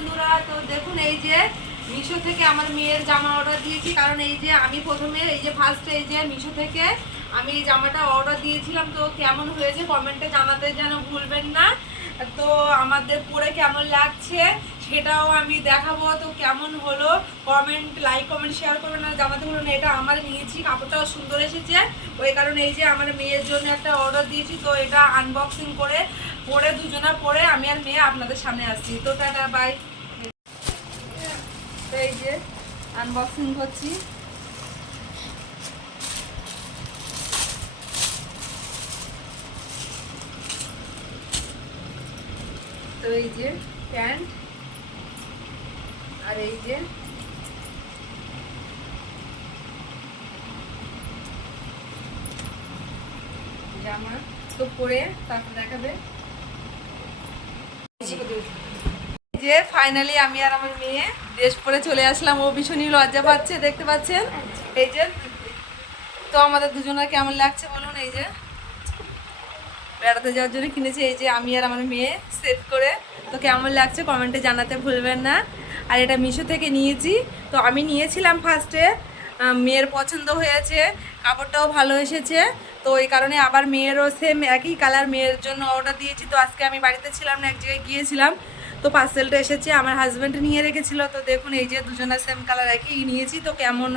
বন্ধুরা, তো দেখুন এই যে মিশো থেকে আমার মেয়ের জামা অর্ডার দিয়েছি। কারণ এই যে আমি প্রথমে এই যে ফার্স্টে এই যে মিশো থেকে আমি এই জামাটা অর্ডার দিয়েছিলাম, তো কেমন হয়েছে কমেন্টে জানাতে যেন ভুলবেন না। তো আমাদের পরে কেমন লাগছে সেটাও আমি দেখাবো। তো কেমন হলো লাইক কমেন্ট শেয়ার করবেন। আর জামাতে বলুন এটা আমার নিয়েছি, কাপড়টাও সুন্দর এসেছে। ওই কারণে এই যে আমার মেয়ের জন্য একটা অর্ডার দিয়েছি, তো এটা আনবক্সিং করে পরে দুজনা পরে আমি আর মেয়ে আপনাদের সামনে আসছি। তো টাটা বাই। তো এই যে আনবক্সিং করছি। তো এই যে প্যান্ট আর এই যে জামা, তো পরে তারপর দেখাবে। যে ফাইনালি আমি আর আমার মেয়ে ড্রেস পরে চলে আসলাম। ও ভীষণই লজ্জা পাচ্ছে, দেখতে পাচ্ছেন। এই যে তো আমাদের দুজনের কেমন লাগছে বলুন। এই যে বেড়াতে যাওয়ার জন্য কিনেছি এই যে আমি আর আমার মেয়ে সেট করে। তো কেমন লাগছে কমেন্টে জানাতে ভুলবেন না। আর এটা মিশো থেকে নিয়েছি। তো আমি নিয়েছিলাম ফার্স্টে, মেয়ের পছন্দ হয়েছে, কাপড়টাও ভালো এসেছে। তো এই কারণে আবার মেয়েরও সেম একই কালার মেয়ের জন্য অর্ডার দিয়েছি। তো আজকে আমি বাড়িতে ছিলাম না, এক জায়গায় গিয়েছিলাম, তো পার্সেলটা এসেছে, আমার হাজব্যান্ড নিয়ে রেখেছিল। তো দেখুন এই যে দুজনের সেম কালার একই নিয়েছি। তো কেমন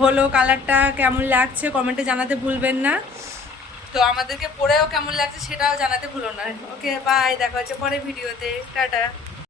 হলো কালারটা, কেমন লাগছে কমেন্টে জানাতে ভুলবেন না। তো আমাদেরকে পরেও কেমন লাগছে সেটাও জানাতে ভুলো না। ওকে বাই, দেখা হচ্ছে পরে ভিডিওতে, টাটা।